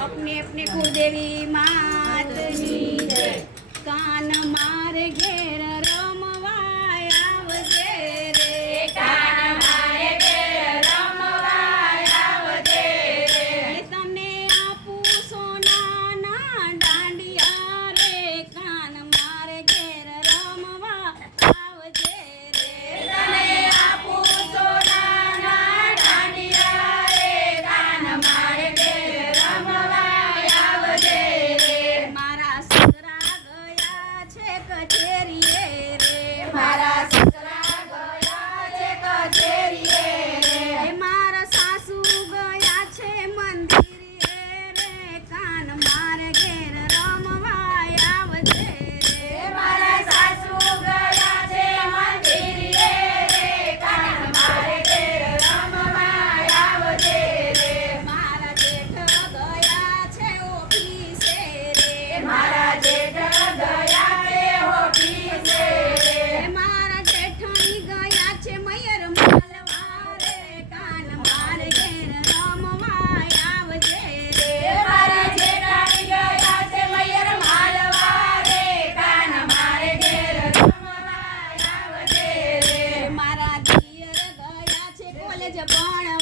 अपने अपने कुलदेवी मातनी कान मार घेरा પણ